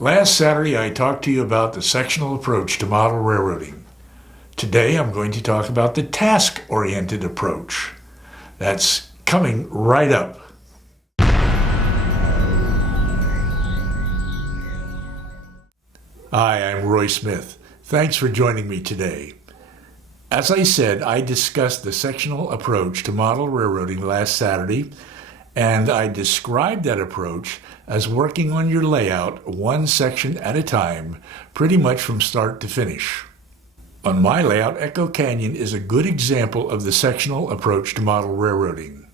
Last Saturday, I talked to you about the sectional approach to model railroading. Today, I'm going to talk about the task-oriented approach. That's coming right up. Hi, I'm Roy Smith. Thanks for joining me today. As I said, I discussed the sectional approach to model railroading last Saturday, and I described that approach as working on your layout one section at a time, pretty much from start to finish. On my layout, Echo Canyon is a good example of the sectional approach to model railroading.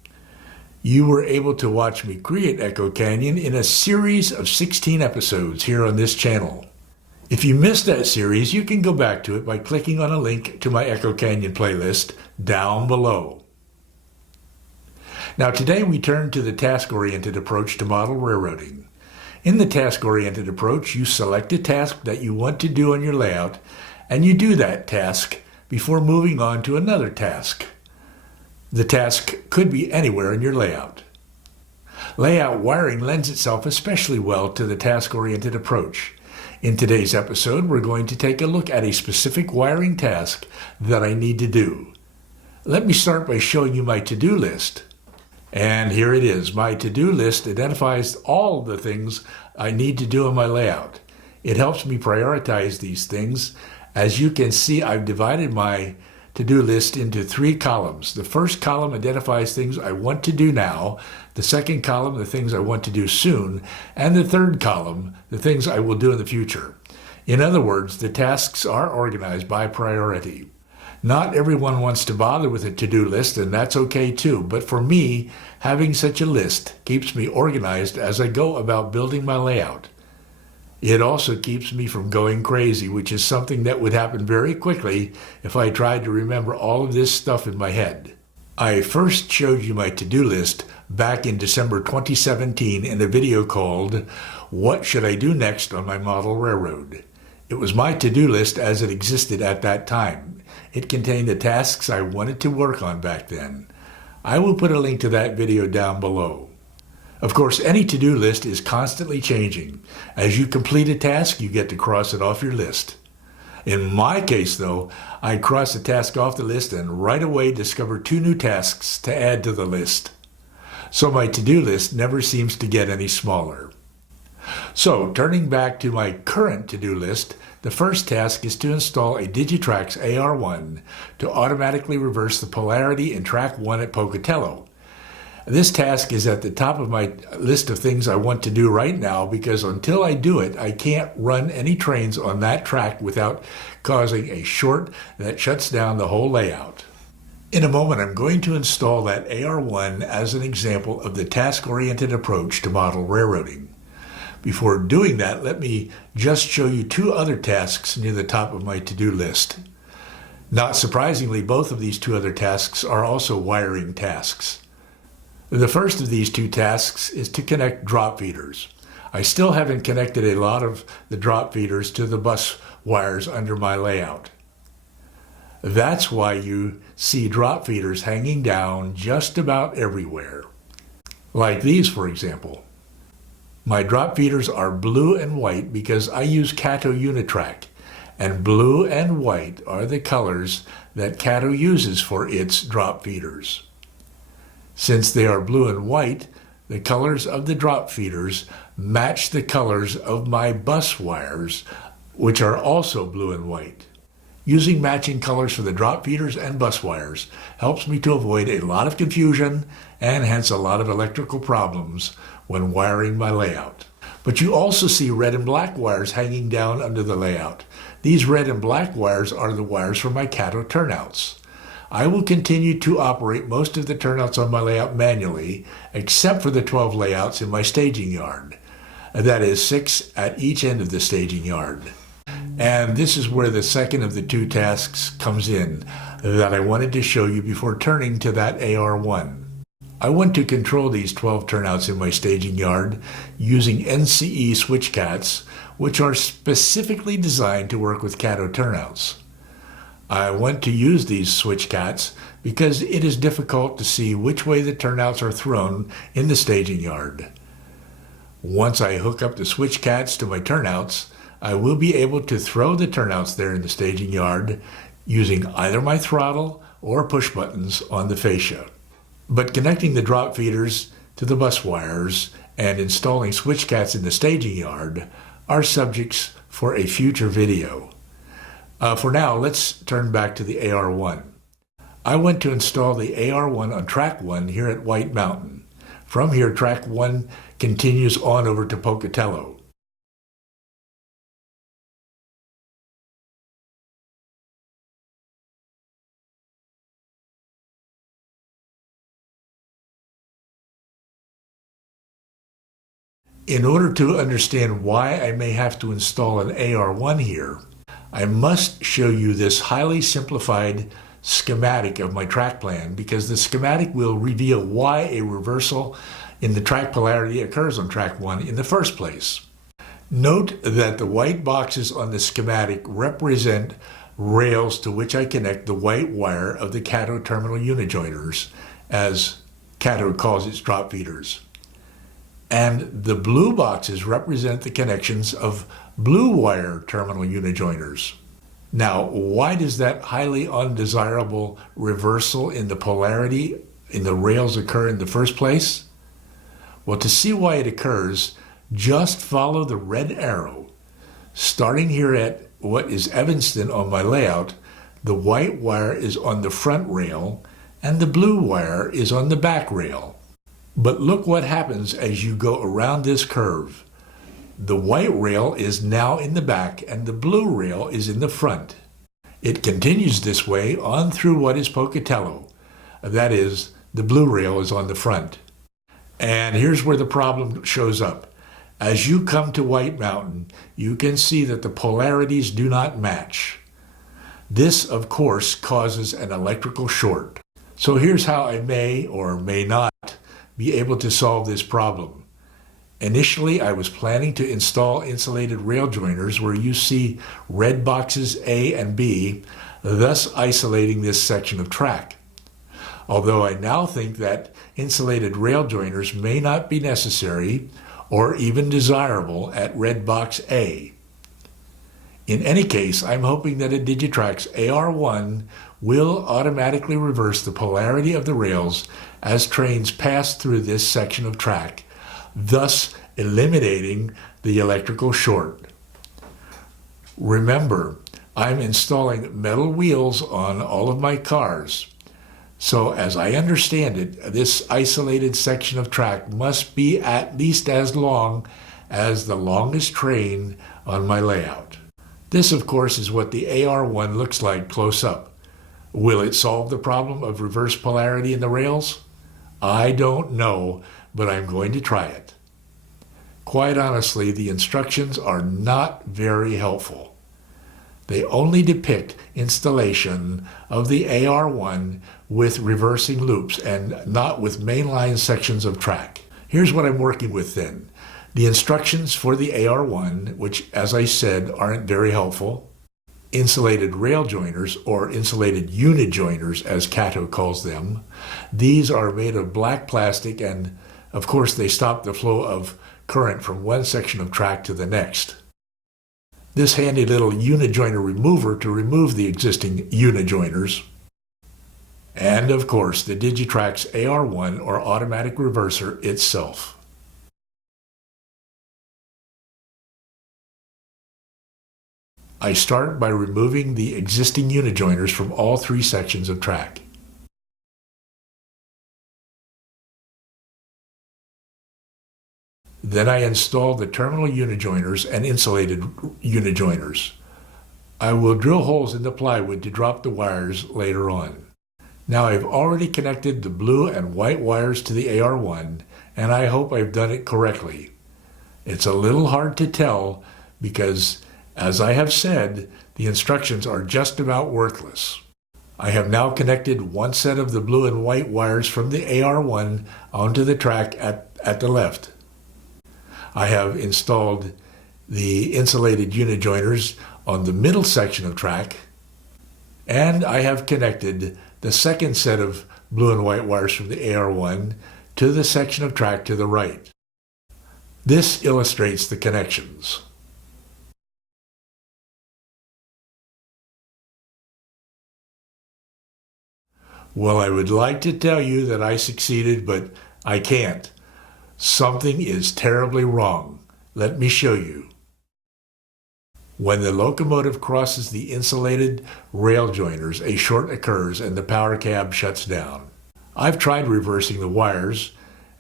You were able to watch me create Echo Canyon in a series of 16 episodes here on this channel. If you missed that series, you can go back to it by clicking on a link to my Echo Canyon playlist down below. Now today we turn to the task-oriented approach to model railroading. In the task-oriented approach, you select a task that you want to do on your layout, and you do that task before moving on to another task. The task could be anywhere in your layout. Layout wiring lends itself especially well to the task-oriented approach. In today's episode, we're going to take a look at a specific wiring task that I need to do. Let me start by showing you my to-do list. And here it is. My to-do list identifies all the things I need to do on my layout. It helps me prioritize these things. As you can see, I've divided my to-do list into 3 columns. The first column identifies things I want to do now, the second column, the things I want to do soon, and the third column, the things I will do in the future. In other words, the tasks are organized by priority. Not everyone wants to bother with a to-do list, and that's okay too, but for me, having such a list keeps me organized as I go about building my layout. It also keeps me from going crazy, which is something that would happen very quickly if I tried to remember all of this stuff in my head. I first showed you my to-do list back in December 2017 in a video called "What Should I Do Next on My Model Railroad?" It was my to-do list as it existed at that time. It contained the tasks I wanted to work on back then. I will put a link to that video down below. Of course, any to-do list is constantly changing. As you complete a task, you get to cross it off your list. In my case, though, I cross a task off the list and right away discover 2 new tasks to add to the list. So my to-do list never seems to get any smaller. So, turning back to my current to-do list, the first task is to install a Digitrax AR-1 to automatically reverse the polarity in track 1 at Pocatello. This task is at the top of my list of things I want to do right now because until I do it, I can't run any trains on that track without causing a short that shuts down the whole layout. In a moment, I'm going to install that AR-1 as an example of the task-oriented approach to model railroading. Before doing that, let me just show you 2 other tasks near the top of my to-do list. Not surprisingly, both of these 2 other tasks are also wiring tasks. The first of these 2 tasks is to connect drop feeders. I still haven't connected a lot of the drop feeders to the bus wires under my layout. That's why you see drop feeders hanging down just about everywhere. Like these, for example. My drop feeders are blue and white because I use Cato Unitrack, and blue and white are the colors that Cato uses for its drop feeders. Since they are blue and white, the colors of the drop feeders match the colors of my bus wires, which are also blue and white. Using matching colors for the drop feeders and bus wires helps me to avoid a lot of confusion and hence a lot of electrical problems when wiring my layout. But you also see red and black wires hanging down under the layout. These red and black wires are the wires for my Cato turnouts. I will continue to operate most of the turnouts on my layout manually, except for the 12 layouts in my staging yard. That is 6 at each end of the staging yard. And this is where the second of the 2 tasks comes in that I wanted to show you before turning to that AR-1. I want to control these 12 turnouts in my staging yard using NCE switchcats, which are specifically designed to work with Cato turnouts. I want to use these switchcats because it is difficult to see which way the turnouts are thrown in the staging yard. Once I hook up the switch cats to my turnouts, I will be able to throw the turnouts there in the staging yard using either my throttle or push buttons on the fascia. But connecting the drop feeders to the bus wires and installing switch cats in the staging yard are subjects for a future video. For now, let's turn back to the AR-1. I went to install the AR-1 on track 1 here at White Mountain. From here, track 1 continues on over to Pocatello. In order to understand why I may have to install an AR-1 here, I must show you this highly simplified schematic of my track plan, because the schematic will reveal why a reversal in the track polarity occurs on track 1 in the first place. Note that the white boxes on the schematic represent rails to which I connect the white wire of the cathode terminal unijoiners, as cathode calls its drop feeders. And the blue boxes represent the connections of blue wire terminal unijoiners. Now, why does that highly undesirable reversal in the polarity in the rails occur in the first place? Well, to see why it occurs, just follow the red arrow. Starting here at what is Evanston on my layout, the white wire is on the front rail and the blue wire is on the back rail. But look what happens as you go around this curve. The white rail is now in the back and the blue rail is in the front. It continues this way on through what is Pocatello. That is, the blue rail is on the front. And here's where the problem shows up. As you come to White Mountain, you can see that the polarities do not match. This, of course, causes an electrical short. So here's how I may or may not be able to solve this problem. Initially, I was planning to install insulated rail joiners where you see red boxes A and B, thus isolating this section of track. Although I now think that insulated rail joiners may not be necessary or even desirable at red box A. In any case, I'm hoping that a Digitrax AR-1 will automatically reverse the polarity of the rails as trains pass through this section of track, thus eliminating the electrical short. Remember, I'm installing metal wheels on all of my cars. So as I understand it, this isolated section of track must be at least as long as the longest train on my layout. This, of course, is what the AR-1 looks like close up. Will it solve the problem of reverse polarity in the rails? I don't know, but I'm going to try it. Quite honestly, the instructions are not very helpful. They only depict installation of the AR-1 with reversing loops and not with mainline sections of track. Here's what I'm working with then. The instructions for the AR-1, which, as I said, aren't very helpful. Insulated rail joiners, or insulated unijoiners as Cato calls them. These are made of black plastic and, of course, they stop the flow of current from one section of track to the next. This handy little unijoiner remover to remove the existing unijoiners. And, of course, the Digitrax AR-1 or automatic reverser itself. I start by removing the existing unijoiners from all three sections of track. Then I install the terminal unijoiners and insulated unijoiners. I will drill holes in the plywood to drop the wires later on. Now I've already connected the blue and white wires to the AR-1, and I hope I've done it correctly. It's a little hard to tell because, as I have said, the instructions are just about worthless. I have now connected one set of the blue and white wires from the AR-1 onto the track at the left. I have installed the insulated unijoiners on the middle section of track, and I have connected the second set of blue and white wires from the AR-1 to the section of track to the right. This illustrates the connections. Well, I would like to tell you that I succeeded, but I can't. Something is terribly wrong. Let me show you. When the locomotive crosses the insulated rail joiners, a short occurs and the power cab shuts down. I've tried reversing the wires,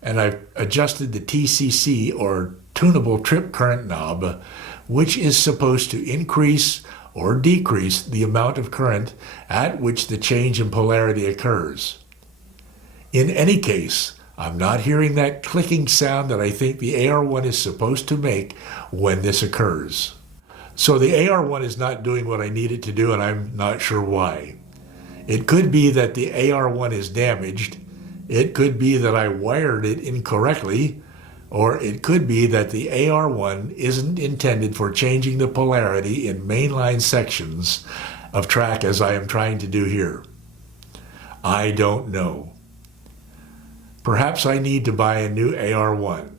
and I've adjusted the TCC or Tunable trip current knob, which is supposed to increase or decrease the amount of current at which the change in polarity occurs. In any case, I'm not hearing that clicking sound that I think the AR-1 is supposed to make when this occurs. So the AR-1 is not doing what I need it to do, and I'm not sure why. It could be that the AR-1 is damaged. It could be that I wired it incorrectly, or it could be that the AR-1 isn't intended for changing the polarity in mainline sections of track as I am trying to do here. I don't know. Perhaps I need to buy a new AR-1,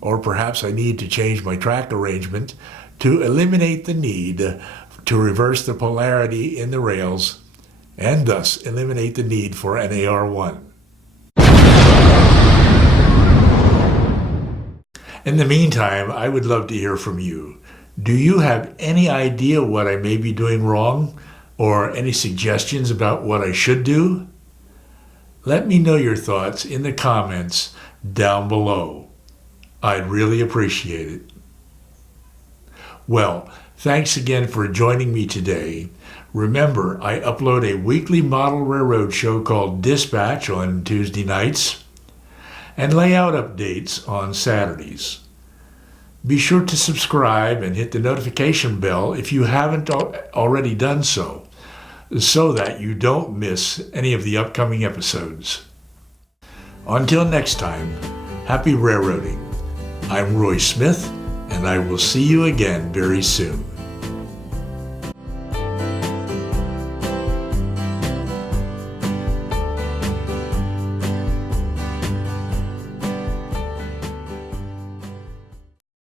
or perhaps I need to change my track arrangement to eliminate the need to reverse the polarity in the rails and thus eliminate the need for an AR-1. In the meantime, I would love to hear from you. Do you have any idea what I may be doing wrong, or any suggestions about what I should do? Let me know your thoughts in the comments down below. I'd really appreciate it. Well, thanks again for joining me today. Remember, I upload a weekly model railroad show called Dispatch on Tuesday nights and layout updates on Saturdays. Be sure to subscribe and hit the notification bell if you haven't already done so that you don't miss any of the upcoming episodes. Until next time, happy railroading. I'm Roy Smith, and I will see you again very soon.